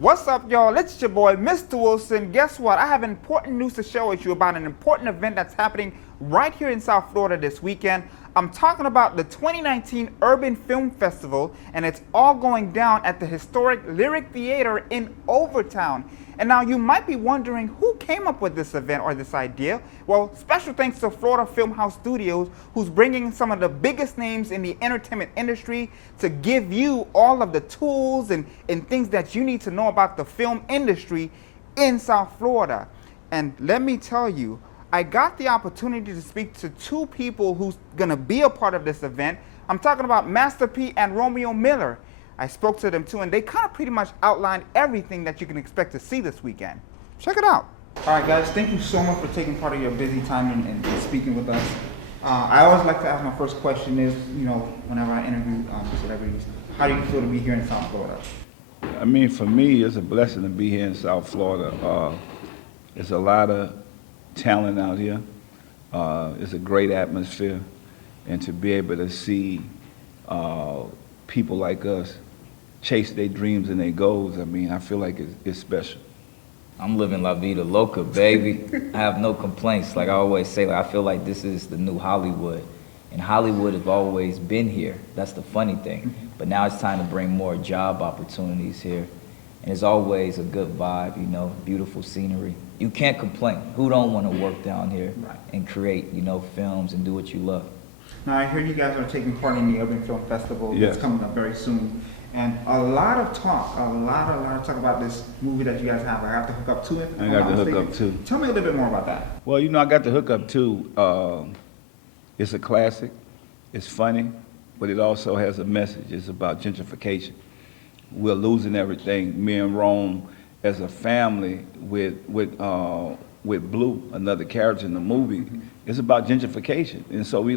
What's up, y'all? It's your boy, Mr. Wilson. Guess what? I have important news to share with you about an important event that's happening right here in South Florida this weekend. I'm talking about the 2019 Urban Film Festival, and it's all going down at the historic Lyric Theater in Overtown. And now you might be wondering who came up with this event or this idea. Well, special thanks to Florida Film House Studios, who's bringing some of the biggest names in the entertainment industry to give you all of the tools and things that you need to know about the film industry in South Florida. And let me tell you, I got the opportunity to speak to two people who's gonna be a part of this event. I'm talking about Master P and Romeo Miller. I spoke to them too, and they kind of pretty much outlined everything that you can expect to see this weekend. Check it out. All right, guys, thank you so much for taking part of your busy time and speaking with us. I always like to ask my first question is, whenever I interview celebrities, how do you feel to be here in South Florida? I mean, for me, it's a blessing to be here in South Florida. There's a lot of talent out here. It's a great atmosphere, and to be able to see people like us chase their dreams and their goals, I mean, I feel like it's special. I'm living La Vida Loca, baby. I have no complaints. Like I always say, I feel like this is the new Hollywood. And Hollywood has always been here. That's the funny thing. But now it's time to bring more job opportunities here. And it's always a good vibe, beautiful scenery. You can't complain. Who don't want to work down here and create, films and do what you love? Now, I hear you guys are taking part in the Urban Film Festival that's coming up very soon. And a lot of talk about this movie that you guys have. I have to hook up to it. I got to hook up too. Tell me a little bit more about that. Well, I got to hook up too. It's a classic. It's funny, but it also has a message. It's about gentrification. We're losing everything. Me and Rome, as a family, with Blue, another character in the movie, it's about gentrification. And so we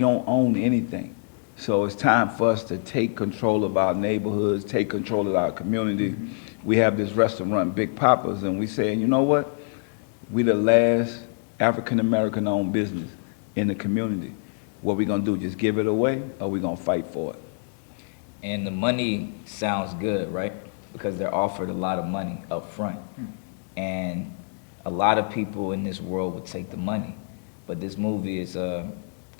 don't own anything. So it's time for us to take control of our neighborhoods, take control of our community. We have this restaurant, Big Papa's, and we saying, you know what? We the last African-American owned business in the community. What we gonna do, just give it away, or we gonna fight for it? And the money sounds good, right? Because they're offered a lot of money up front. And a lot of people in this world would take the money. But this movie is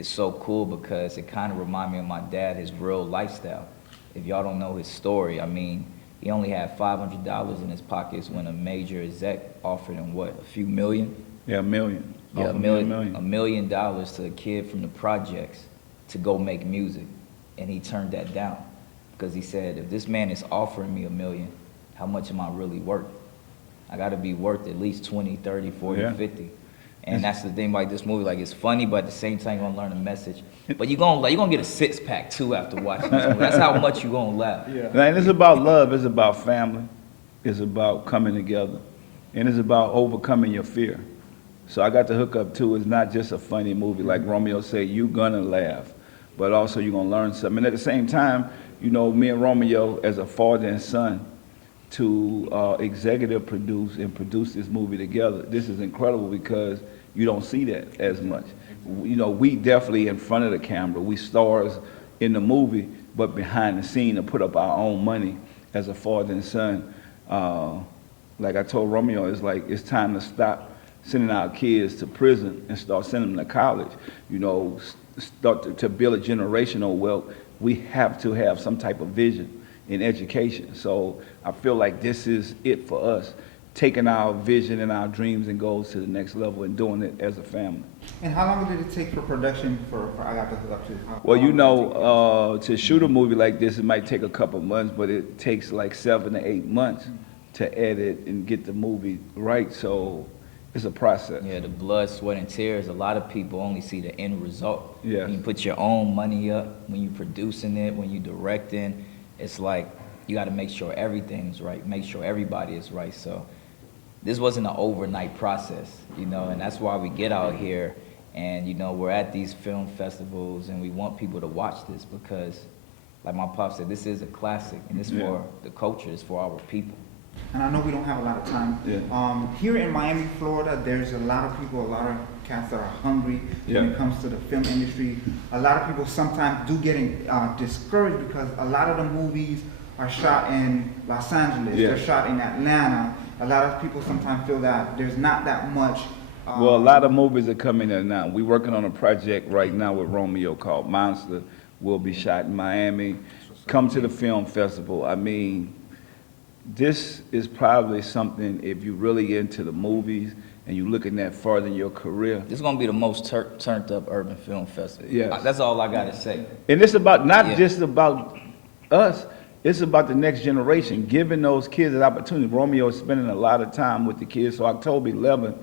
so cool because it kind of reminds me of my dad, his real lifestyle. If y'all don't know his story, I mean, he only had $500 in his pockets when a major exec offered him, a few million? Yeah, $1 million. Yeah, $1 million to a kid from the projects to go make music. And he turned that down because he said, if this man is offering me $1 million, how much am I really worth? I gotta be worth at least 20, 30, 40, 50. And that's the thing about this movie, it's funny, but at the same time, you're gonna learn a message. But you're gonna get a six-pack too after watching this movie. That's how much you're gonna laugh. Yeah. And it's about love, it's about family, it's about coming together, and it's about overcoming your fear. So I got to hook up too. It's not just a funny movie, like Romeo said, you're gonna laugh, but also you're gonna learn something. And at the same time, me and Romeo, as a father and son, to executive produce and produce this movie together. This is incredible because you don't see that as much. We definitely in front of the camera, we stars in the movie, but behind the scene to put up our own money as a father and son. Like I told Romeo, it's time to stop sending our kids to prison and start sending them to college. Start to build a generational wealth. We have to have some type of vision in education. So I feel like this is it for us, taking our vision and our dreams and goals to the next level and doing it as a family. And how long did it take for production for I Got to Hook Up To? Well, to shoot a movie like this, it might take a couple months, but it takes 7 to 8 months to edit and get the movie right. So it's a process. Yeah, the blood, sweat, and tears. A lot of people only see the end result. Yeah. When you put your own money up, when you're producing it, when you're directing, it's like you got to make sure everything's right, make sure everybody is right. So this wasn't an overnight process, and that's why we get out here and, we're at these film festivals and we want people to watch this because, like my pop said, this is a classic and it's for the culture, it's for our people. And I know we don't have a lot of time. Yeah. Here in Miami, Florida, there's a lot of people, a lot of cats that are hungry when it comes to the film industry. A lot of people sometimes do get discouraged because a lot of the movies are shot in Los Angeles. Yeah. They're shot in Atlanta. A lot of people sometimes feel that there's not that much. Well, a lot of movies are coming in now. We're working on a project right now with Romeo called Monster. Will be shot in Miami. Come to the film festival. I mean, this is probably something, if you're really into the movies and you're looking at further in your career. This is gonna be the most turned up urban film festival. Yes. That's all I gotta say. And it's about not Yeah. just about us, it's about the next generation, giving those kids an opportunity. Romeo is spending a lot of time with the kids, so October 11th,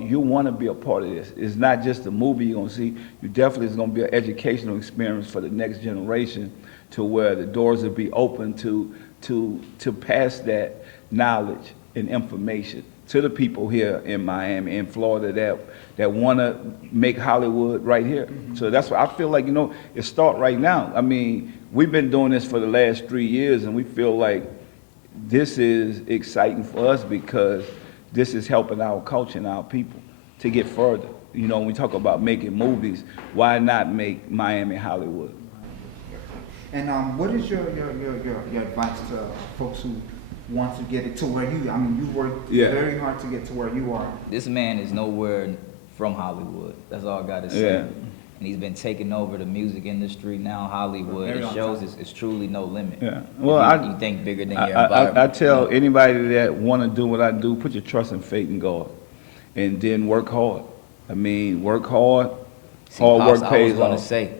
you want to be a part of this. It's not just a movie you're going to see. You definitely is going to be an educational experience for the next generation, to where the doors will be open to pass that knowledge and information to the people here in Miami and Florida that want to make Hollywood right here. So that's why I feel like, it start right now. I mean, we've been doing this for the last 3 years, and we feel like this is exciting for us because this is helping our culture and our people to get further. When we talk about making movies, why not make Miami Hollywood? And what is your advice to folks who want to get it to where you worked very hard to get to where you are? This man is nowhere from Hollywood. That's all I gotta say. Yeah. And he's been taking over the music industry now, Hollywood. It shows it's truly no limit. Yeah. Well, you think bigger than your environment. I tell anybody that want to do what I do, put your trust and faith in God, and then work hard. I mean, work hard. See, Hard Pops, work I was pays gonna off. say,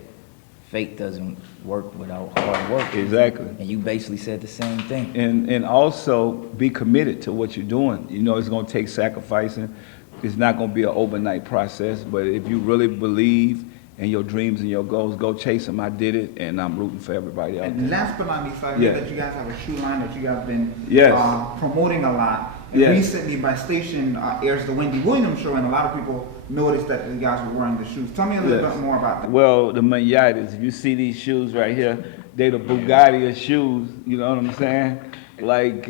faith doesn't work without hard work. Exactly. And you basically said the same thing. And also be committed to what you're doing. It's going to take sacrificing. It's not going to be an overnight process, but if you really believe in your dreams and your goals, go chase them. I did it, and I'm rooting for everybody out there. And last but not least, I hear Yeah. that you guys have a shoe line that you guys have been Yes. promoting a lot. And Yes. recently, my station airs the Wendy Williams show, and a lot of people noticed that you guys were wearing the shoes. Tell me a little Yes. bit more about that. Well, the Miniatis, if you see these shoes right here, they the Bugatti of shoes, you know what I'm saying? Like,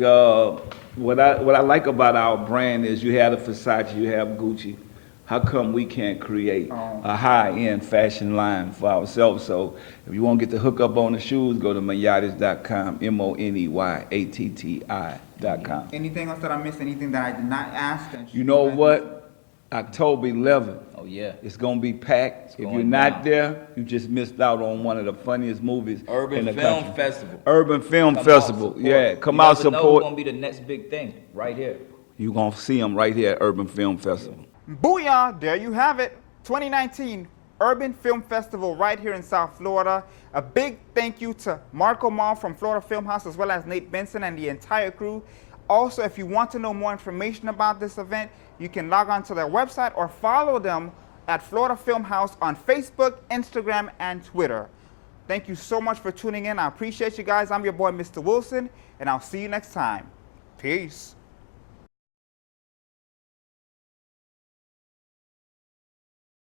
what I like about our brand is you have the Versace, you have Gucci. How come we can't create a high-end fashion line for ourselves? So if you want to get the hook up on the shoes, go to Moniyatis.com, MONEYATTI.com. Anything else that I missed? Anything that I did not ask? You know what? October 11th. Oh yeah. It's gonna be packed. If you're going not down. there, you just missed out on one of the funniest movies in Urban the Film country. Festival. Urban Film Come out, Festival. support. Yeah, come You out, never know support. what's gonna be the next big thing right here. You're gonna see them right here at Urban Film Festival. Booyah! There you have it. 2019 Urban Film Festival right here in South Florida. A big thank you to Marco Mall from Florida Film House, as well as Nate Benson and the entire crew. Also, if you want to know more information about this event, you can log on to their website or follow them at Florida Film House on Facebook, Instagram, and Twitter. Thank you so much for tuning in. I appreciate you guys. I'm your boy, Mr. Wilson, and I'll see you next time. Peace.